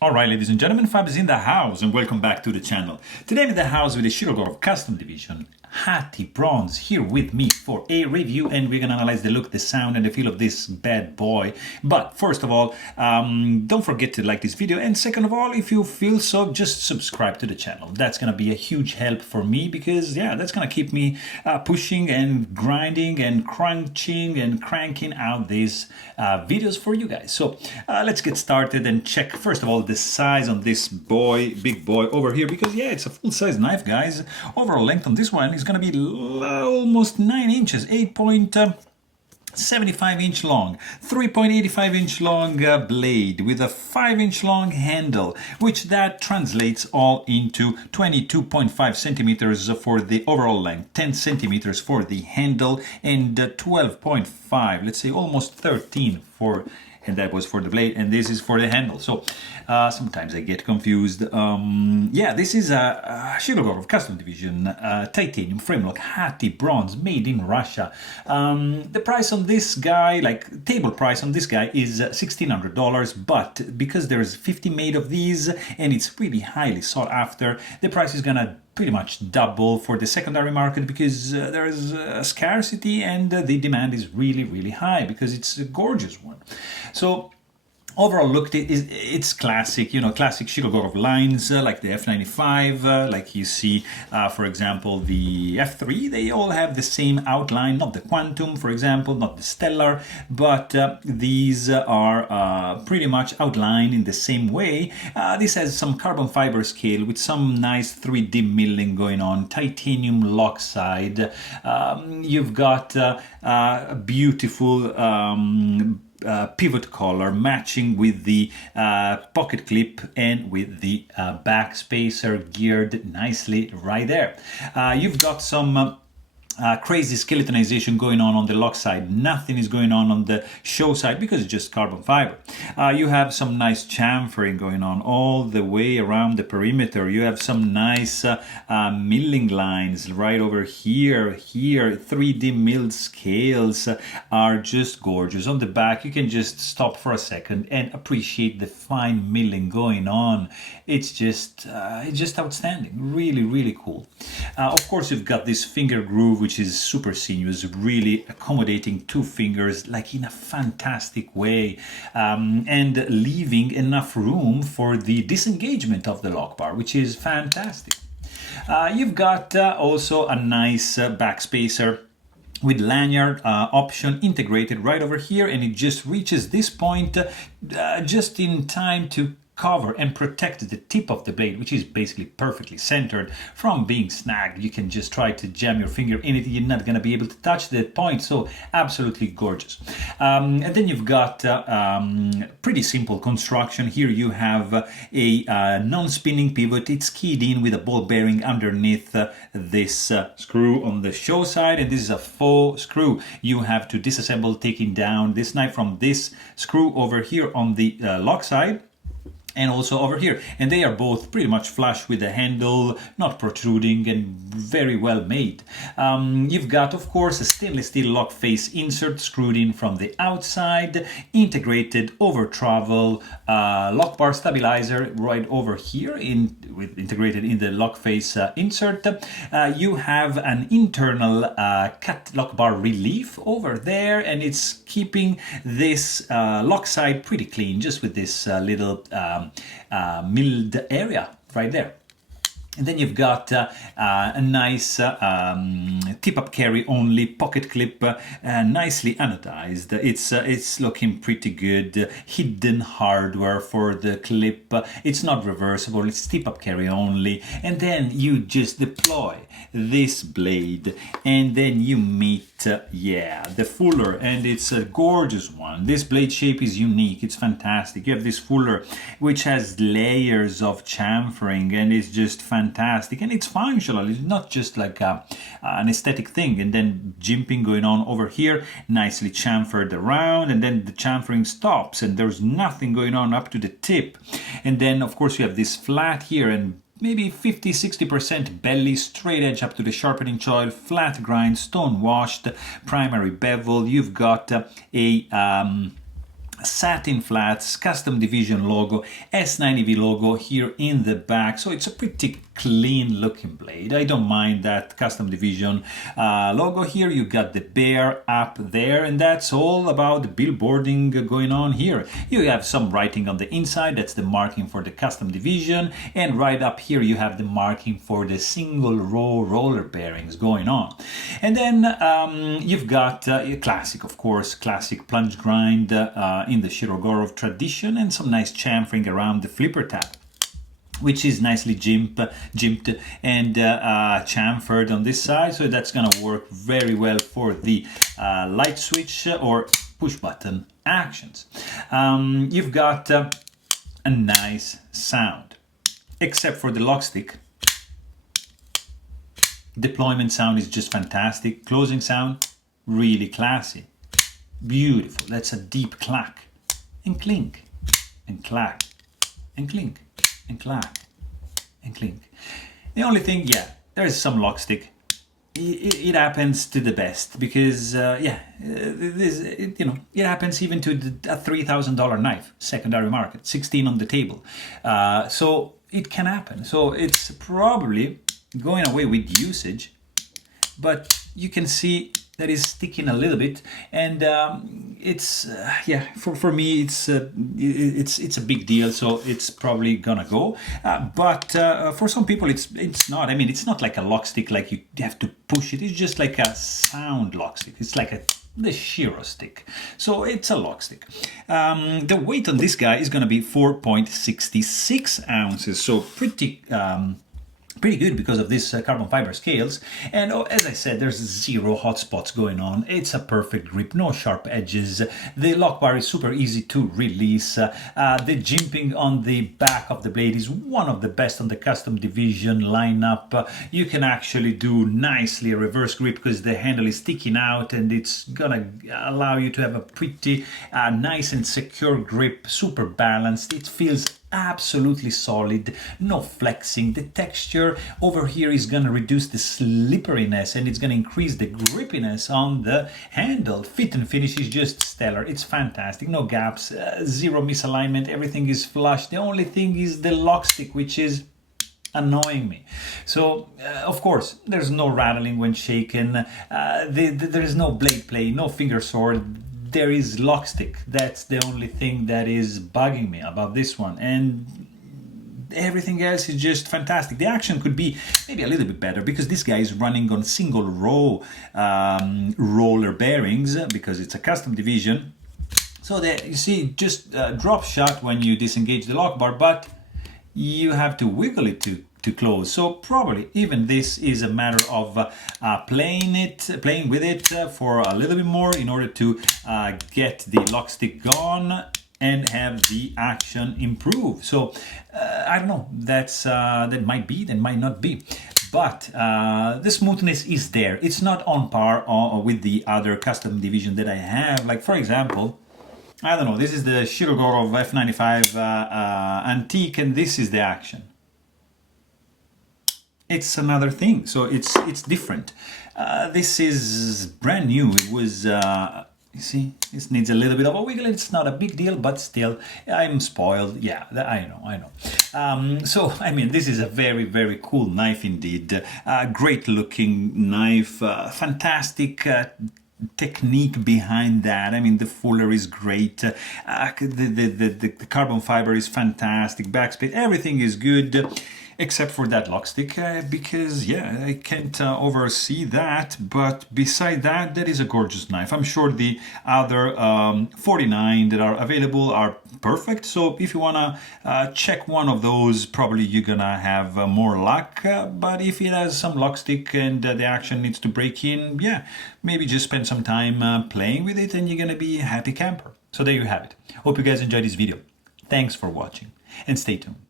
Alright, ladies and gentlemen, Fab is in the house and welcome back to the channel. Today I'm in the house with the Shirogorov Custom Division Hati Bronze here with me for a review, and we're gonna analyze the look, the sound and the feel of this bad boy. But first of all, don't forget to like this video, and second of all, if you feel so, just subscribe to the channel. That's gonna be a huge help for me because yeah, that's gonna keep me pushing and grinding and crunching and cranking out these videos for you guys. So let's get started and check first of all the size on this boy, big boy over here, because yeah, it's a full-size knife, guys. Overall length on this one is going to be almost 9 inches, 8.75-inch long, 3.85-inch long blade with a 5-inch long handle, which that translates all into 22.5 centimeters for the overall length, 10 centimeters for the handle, and 12.5, let's say almost 13 for, and that was for the blade, and this is for the handle. So sometimes I get confused. Yeah, this is a Shirogorov Custom Division titanium framelock Hati bronze made in Russia. The price on this guy, like table price on this guy, is $1,600, but because there's 50 made of these and it's really highly sought after, the price is gonna pretty much double for the secondary market because there is a scarcity and the demand is really high because it's a gorgeous one. So overall look, it's classic, you know, classic Shirogorov lines like the F95, like you see, for example, the F3, they all have the same outline, not the Quantum, for example, not the Stellar, but these are pretty much outlined in the same way. This has some carbon fiber scale with some nice 3D milling going on, titanium lock side. You've got a beautiful pivot collar matching with the pocket clip and with the back spacer geared nicely right there. You've got some crazy skeletonization going on the lock side. Nothing is going on the show side because it's just carbon fiber. You have some nice chamfering going on all the way around the perimeter. You have some nice milling lines right over here. 3D milled scales are just gorgeous. On the back, you can just stop for a second and appreciate the fine milling going on. It's just outstanding. Really cool. Of course, you've got this finger groove, which is super sinuous, really accommodating two fingers like in a fantastic way, and leaving enough room for the disengagement of the lock bar, which is fantastic. You've got also a nice back spacer with lanyard option integrated right over here, and it just reaches this point just in time to cover and protect the tip of the blade, which is basically perfectly centered from being snagged. You can just try to jam your finger in it, you're not going to be able to touch that point. So absolutely gorgeous. And then you've got pretty simple construction. Here you have a non-spinning pivot. It's keyed in with a ball bearing underneath this screw on the show side, and this is a faux screw. You have to disassemble, taking down this knife from this screw over here on the lock side, and also over here, and they are both pretty much flush with the handle, not protruding, and very well made. You've got, of course, a stainless steel lock face insert screwed in from the outside, integrated over travel lock bar stabilizer right over here, integrated in the lock face insert. You have an internal cut lock bar relief over there, and it's keeping this lock side pretty clean, just with this little milled area right there. And then you've got a nice tip-up carry only pocket clip, nicely anodized. It's looking pretty good. Hidden hardware for the clip. It's not reversible. It's tip-up carry only. And then you just deploy this blade, and then you meet the fuller, and it's a gorgeous one. This blade shape is unique. It's fantastic. You have this fuller which has layers of chamfering, and it's just fantastic, and it's functional. It's not just like an aesthetic thing. And then jimping going on over here, nicely chamfered around, and then the chamfering stops and there's nothing going on up to the tip. And then of course you have this flat here, and maybe 50-60% belly, straight edge up to the sharpening choil, flat grind, stone washed, primary bevel. You've got a satin flats, custom division logo, S90V logo here in the back. So it's a pretty clean looking blade. I don't mind that custom division logo here. You got the bear up there, and that's all about the billboarding going on here. You have some writing on the inside, that's the marking for the custom division, and right up here you have the marking for the single row roller bearings going on. And then you've got classic, of course, classic plunge grind in the Shirogorov tradition, and some nice chamfering around the flipper tab, which is nicely jimped and chamfered on this side, so that's gonna work very well for the light switch or push button actions. You've got a nice sound, except for the lock stick. Deployment sound is just fantastic. Closing sound, really classy. Beautiful. That's a deep clack. And clink. And clack. And clink. And clack. And clink. The only thing, yeah, there is some lock stick. It happens to the best because, it happens even to a $3,000 knife, secondary market, 16 on the table. So it can happen. So it's probably going away with usage, but you can see that is sticking a little bit, and it's for me it's a big deal, so it's probably gonna go. But for some people it's not. I mean, it's not like a lock stick, like you have to push it. It's just like a sound lock stick. It's like the Shiro stick. So it's a lock stick. The weight on this guy is gonna be 4.66 ounces. So pretty good because of this carbon fiber scales. And as I said, there's zero hot spots going on. It's a perfect grip, no sharp edges. The lock bar is super easy to release. The jimping on the back of the blade is one of the best on the custom division lineup. You can actually do nicely a reverse grip because the handle is sticking out, and it's gonna allow you to have a pretty nice and secure grip, super balanced. It feels absolutely solid, no flexing. The texture over here is going to reduce the slipperiness, and it's going to increase the grippiness on the handle. Fit and finish is just stellar. It's fantastic. No gaps, zero misalignment, everything is flush. The only thing is the lock stick, which is annoying me. So of course there's no rattling when shaken. There is no blade play, no finger sword. There is lock stick. That's the only thing that is bugging me about this one, and everything else is just fantastic. The action could be maybe a little bit better because this guy is running on single row roller bearings because it's a custom division. So that you see, just drop shot when you disengage the lock bar, but you have to wiggle it to close. So probably even this is a matter of playing with it for a little bit more in order to get the lock stick gone and have the action improve. So I don't know, that might be, that might not be, but the smoothness is there. It's not on par with the other custom division that I have. Like, for example, I don't know, this is the Shirogorov F95 Antique, and this is the action. It's another thing, so it's different. This is brand new. It was, you see, this needs a little bit of a wiggle. It's not a big deal, but still, I'm spoiled. Yeah, I know. So, I mean, this is a very, very cool knife indeed. Great looking knife, fantastic technique behind that. I mean, the fuller is great. The carbon fiber is fantastic. Backspace, everything is good. Except for that lock stick, because yeah, I can't oversee that. But beside that, that is a gorgeous knife. I'm sure the other 49 that are available are perfect. So if you wanna check one of those, probably you're gonna have more luck. But if it has some lock stick and the action needs to break in, yeah, maybe just spend some time playing with it, and you're gonna be a happy camper. So there you have it. Hope you guys enjoyed this video. Thanks for watching, and stay tuned.